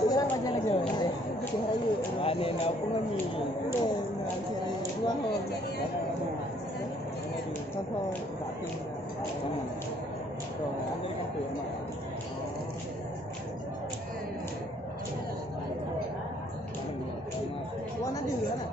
kurang macam lagi. Ane na ako ngami. Dua hol. Contoh batin. So, ano yung kape mo? Wala na din na.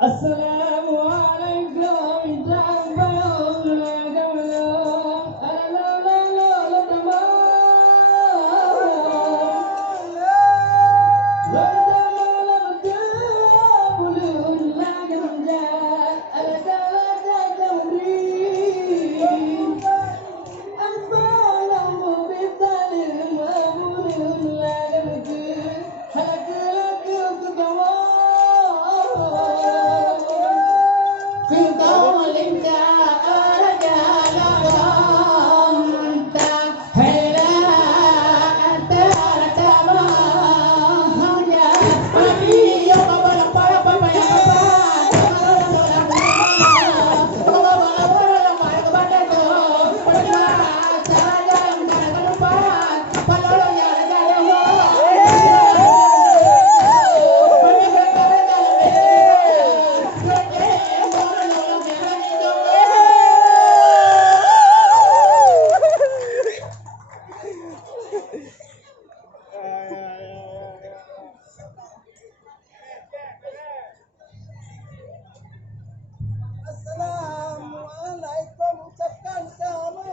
Assalamualaikum ucapkan kamu.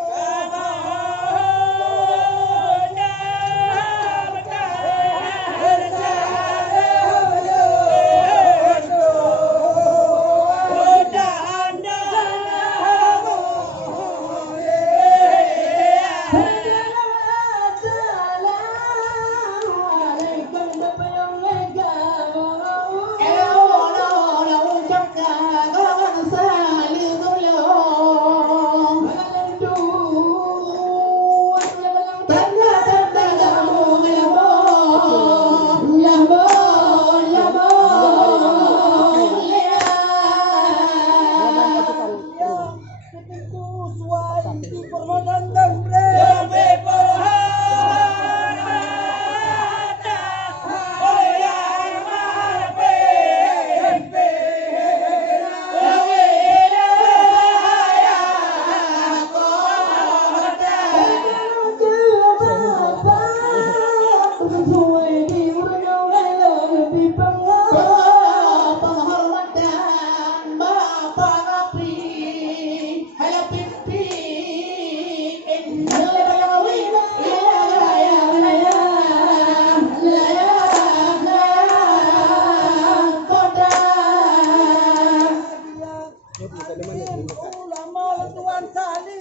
Ulama Tuan Salih.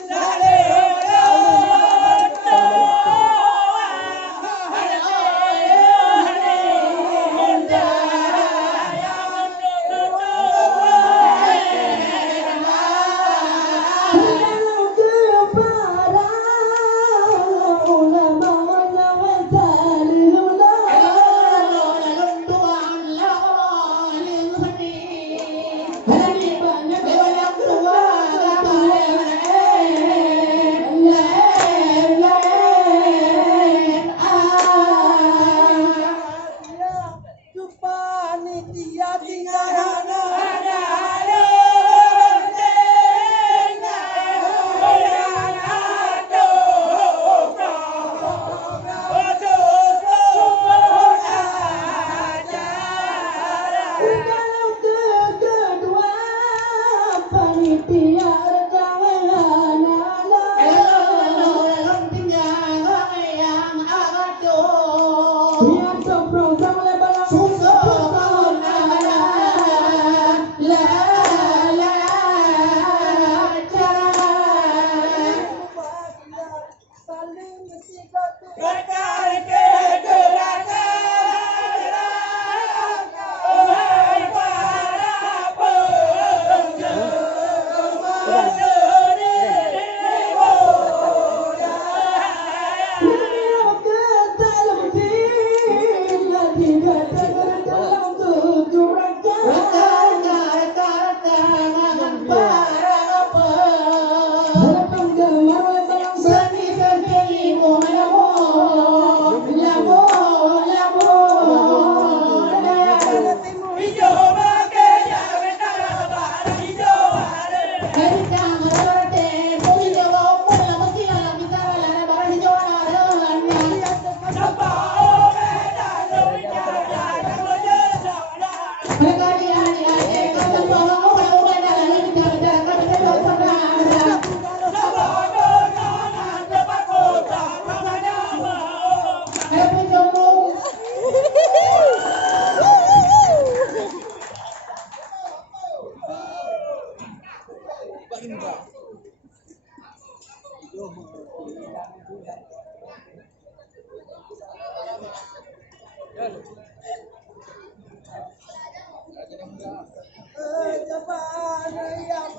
Japan yang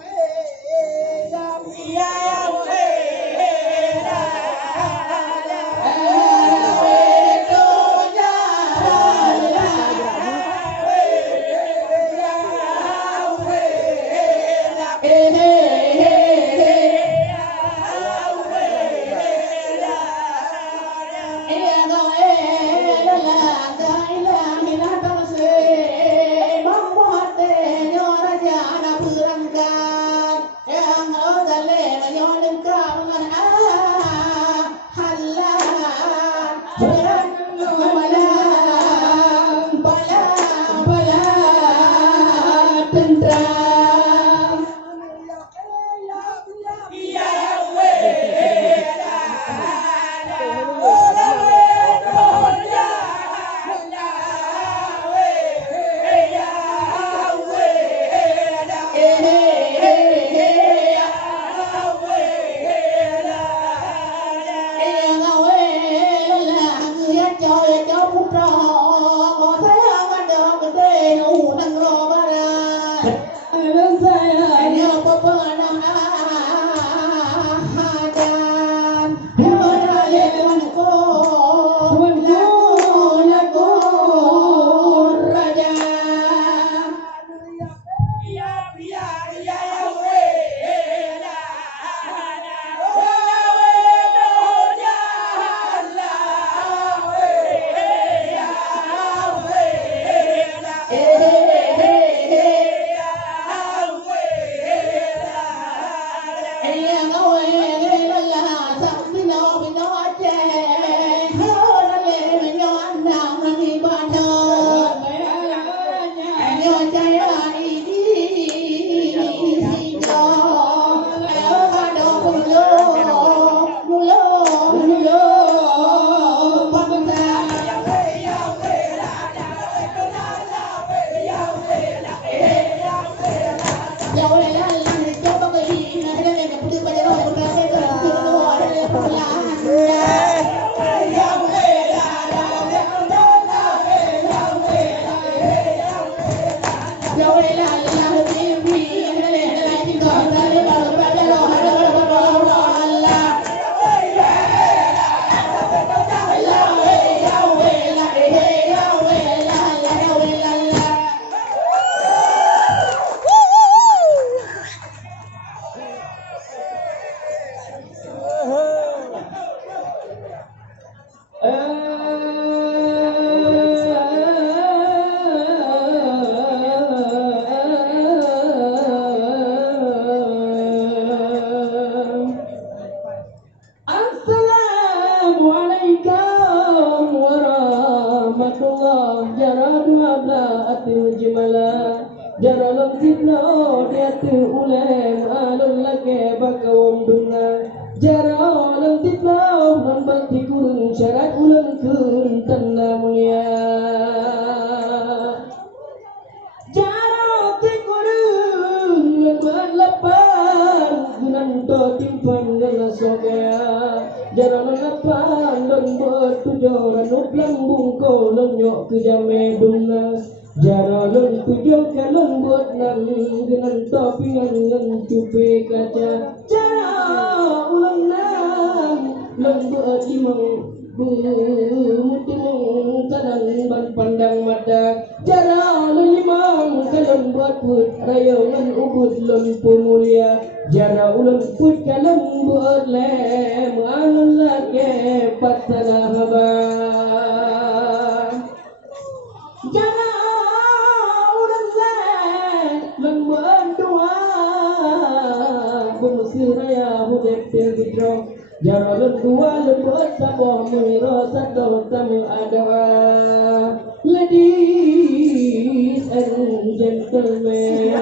Ladies and gentlemen,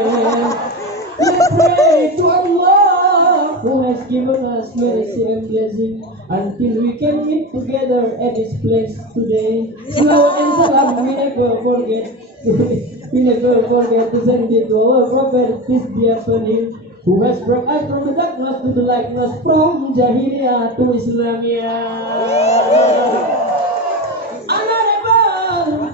let's pray to Allah who has given us mercy and blessing until we can meet together at this place today. Salawat and salam we never forget to send it to our Prophet, peace be upon him, who has brought us from the darkness to the lightness, from Jahiliyah to Islamiyah.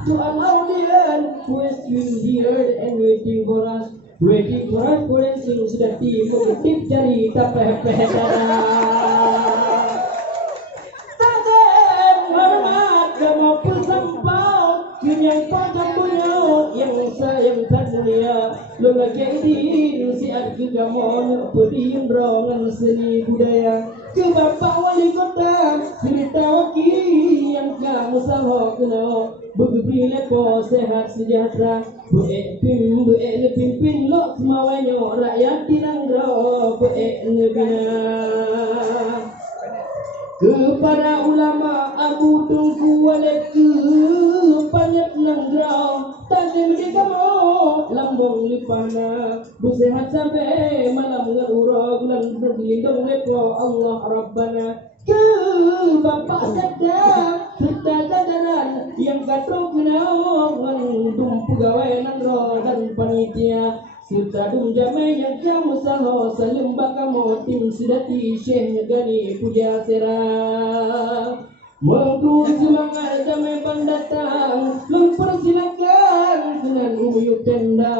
To an audience who is the earth and waiting for us. Waiting for us, Korean sudah mengutip jari tapeh-peh maupun sempau yang pagam punya yang sayang tanzania lo lagi di siat ke gamon pedium rongan seni budaya ke bapak wali kota cerita waki yang kamu salah kena berberi lepo sehat sejahtera pimpin lo semuanya rakyat tinangro nebina kepada ulama Abu Tungku Walaiku banyak nanggrau tajam di kamu lambung lipana bersehat sampai malam ngerura bulan berlindung lepo Allah Rabbana ke bapak sedang serta jajaran yang katro kenal mendum pegawai nangro dan panitia serta dum jamai yang kamu salah selembah kamu tim sedati syekh negani puja serah mengku semangat jamai pendatang mempersilakan dengan uyuk tenda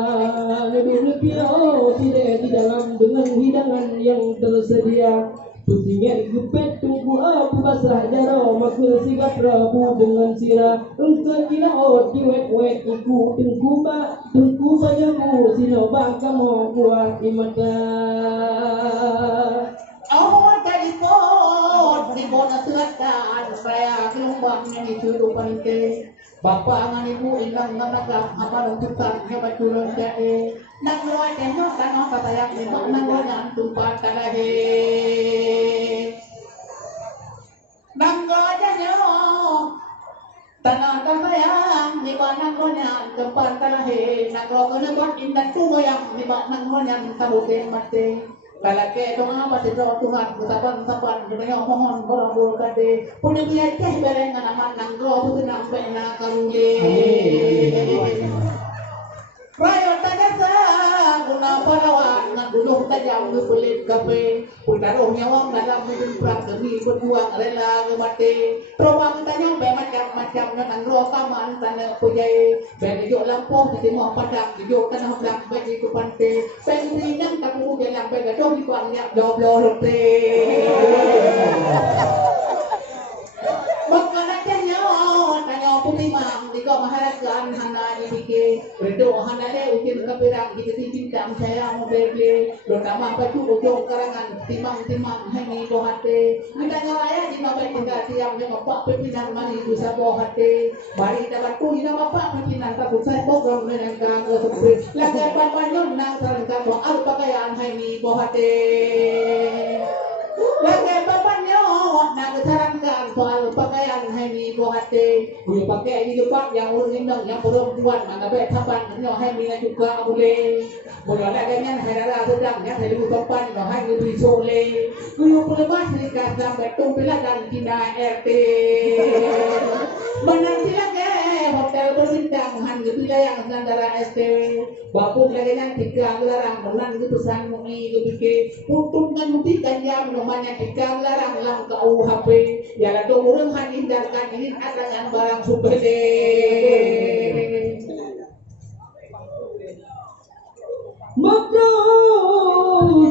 lebih tidak di dalam dengan hidangan yang tersedia pusingan gepet tunggu abu basah jaro makul sigat rabu dengan sirah engkau kira diwet-wet iku tunggu banyaku sino bangka mau kuat imata di bona selatan saya kelumbangnya di kehidupan itu Bapak dengan ibu ilang nanakak apa nuntutan hebat turun jadi nang loy tenyo tanong katayak ni nang loyan tumpat kalahe nang loy tenyo tanong katayak ni nang loyan tumpat kalahe nang loy kenebot indan tumoyang ni nang loyan tabutin mati kalake dong apa sih Tuhan kutapan kita mohon borong kade punya biaya teh berengan aman nang go putu nang bena karunge rayo tagasa guna parawan nang dulung tajam belit kape putarong nyawang dalam hidup prak demi berjuang rela mati terowang tanya macam-macam nang ro kaman tanah pujai ben jo lampu di timur padang jo tanah blak bagi ku pante ben rinang kamu jalan ben do di kuangnya doblo rote putimang di ko mahalagaan hanani bike redo hanale ukin kapirang kita tintang saya mo bebe do tama baju ujung karangan timang hani ko hate anda ngaraya di mabay tinggal tiang de bapak pimpinan mani itu sa bo hate bari dapat ku ina bapak pimpinan ta saya program dengan ka ko sepe lagay papanyon nang sarangka ko al pakaian hani bo hate lagay papanyon nang sarankan soal pakaian hani bo hate punya pakai di depan yang urung yang perempuan mana baik tapan nyo hai mina juga boleh boleh ada ganyan hadara sedang yang dari utopan no hai lebih sole kuyu pelemas nikah sampai tumpila dan kina RT menanti lagi hotel berbintang han gepila yang sandara ST bapuk lagi yang tiga larang menan pesan mumi lebih untuk membuktikan yang namanya tiga larang lang ke UHP ya la dong urang han hindarkan ini ada yang barang supede Mokro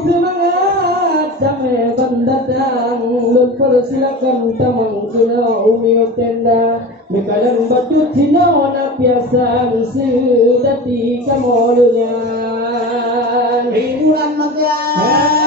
semangat damai bandatang mempersilakan tamang kena umiok tenda mekalan batu cina na biasa sedati kamolunya ribuan makan aja.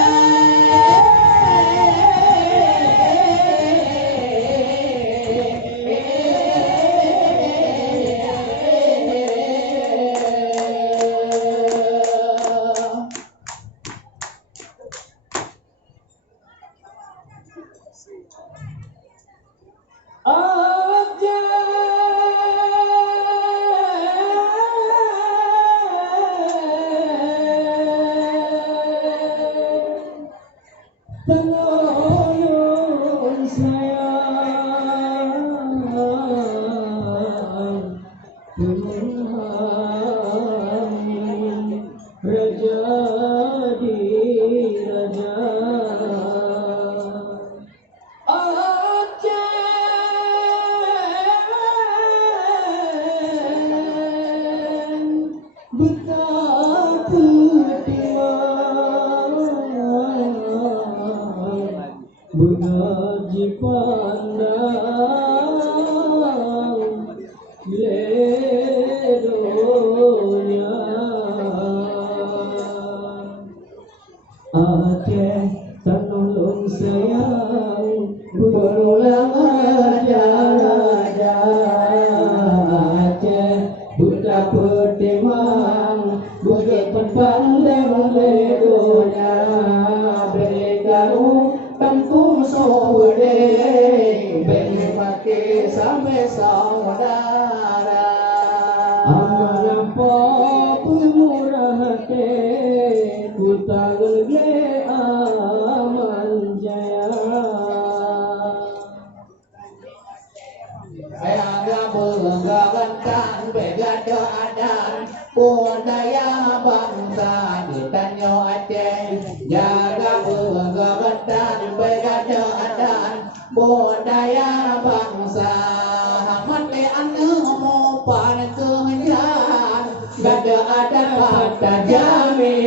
betapa timang bergaji pandang ledonya Aceh tanolong sayang berulang aja Aceh betapa timang bukit pandang ledonya berlegaru kampung sore bermati sampai saudara amanapa pemurah hati ku tagelge aman jaya Ayah bergagakan begada adan budaya bangsa ditanya Aceh jaga bergagakan begada adan budaya bangsa mati anu mopan kehendak gada adan pada jamin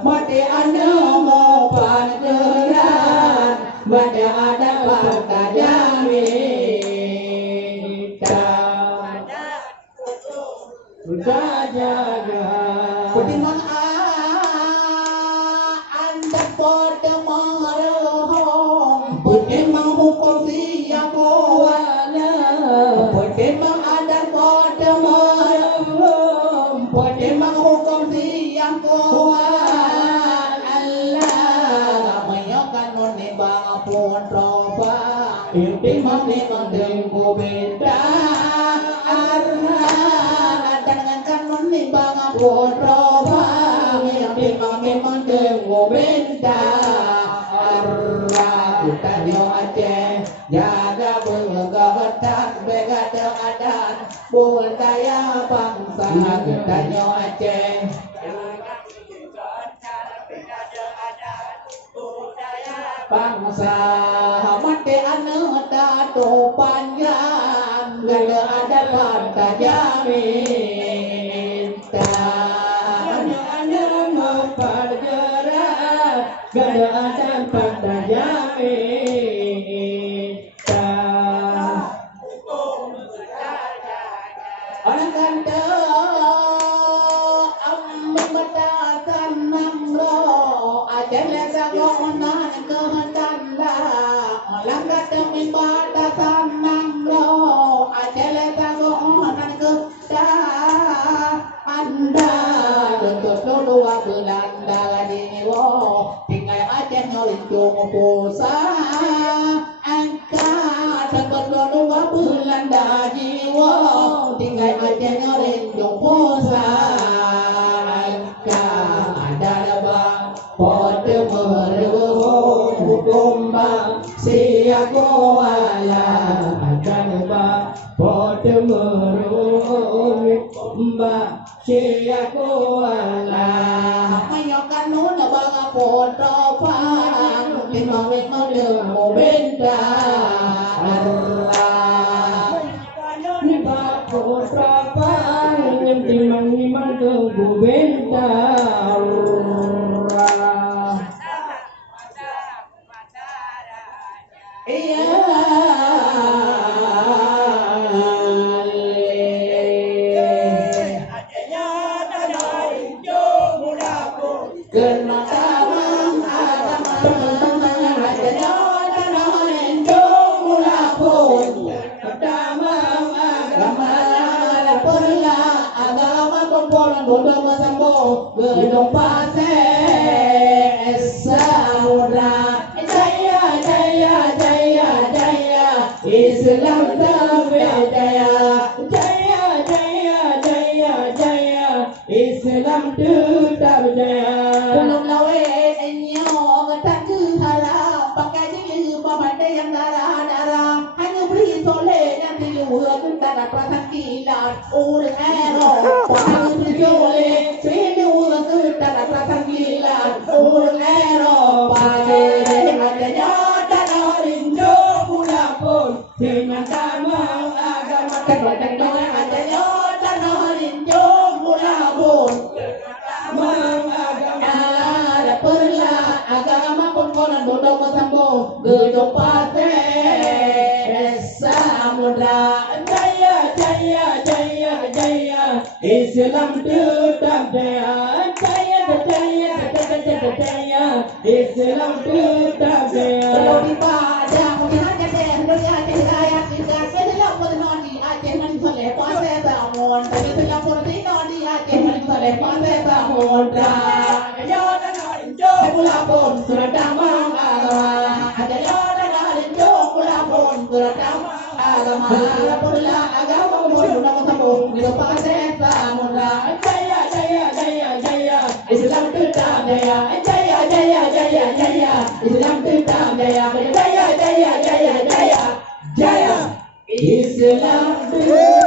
mati anu mopan kehendak gada adan pada jamin jaga Pertimang anda pada marahong Pertimang hukum siap wala Pertimang anda pada marahong Pertimang hukum siap wala Allah menyokan menibang pun roba Pertimang memang dengku beda memang dengo benda arah utanyo Aceh jaga bergagatan begada adan budaya bangsa utanyo Aceh bangsa mati anu dato panjang gada adan pada jamin gada adan pada jamin orang kata membatakan namro aja lesa gonan kehendanda orang kata membatakan namro aja lesa gonan kehendanda anda untuk dua bulan lagi wo tinggal aja nyolin jumpusa angkat dapat dua bulan lagi wo tinggal aja nyolin jumpusa angkat ada bang pada merewo hukum bang siago ala ada bang pada merewo mbak siago ala mayokan nuna bang foto pang timang mau benda Allah ni bang foto pang timang mau benda Allah iya gedung pasir samudra jaya jaya jaya jaya Islam terjaya jaya jaya jaya jaya Islam terjaya belum lawe enyo tak kehala pakai diri pamade yang darah hanya beri soleh yang diluar darah perasaan kilat urang ero hanya beri soleh perasaan gila urang Eropa adanya tanah rindu pula pun dengan agama agama adanya tanah Islam tetap jaya, jaya, jaya, jaya, jaya, Islam tetap jaya. Kalau di Padang, di Aceh, di Aceh Raya, kita sedang bernon di Aceh mensoleh pasai bangun, tapi sedang bernon di Aceh mensoleh pasai bangun. Ayo dengar jom kulapun surat damang agama. Ayo dengar jom kulapun surat damang agama. Lapurlah agama mula ketemu di pasai bangun. Jaya, jaya, jaya, jaya, Islam tetap jaya, jaya, jaya, jaya, jaya, Islam tetap jaya, jaya, jaya, jaya, jaya, jaya, Islam tetap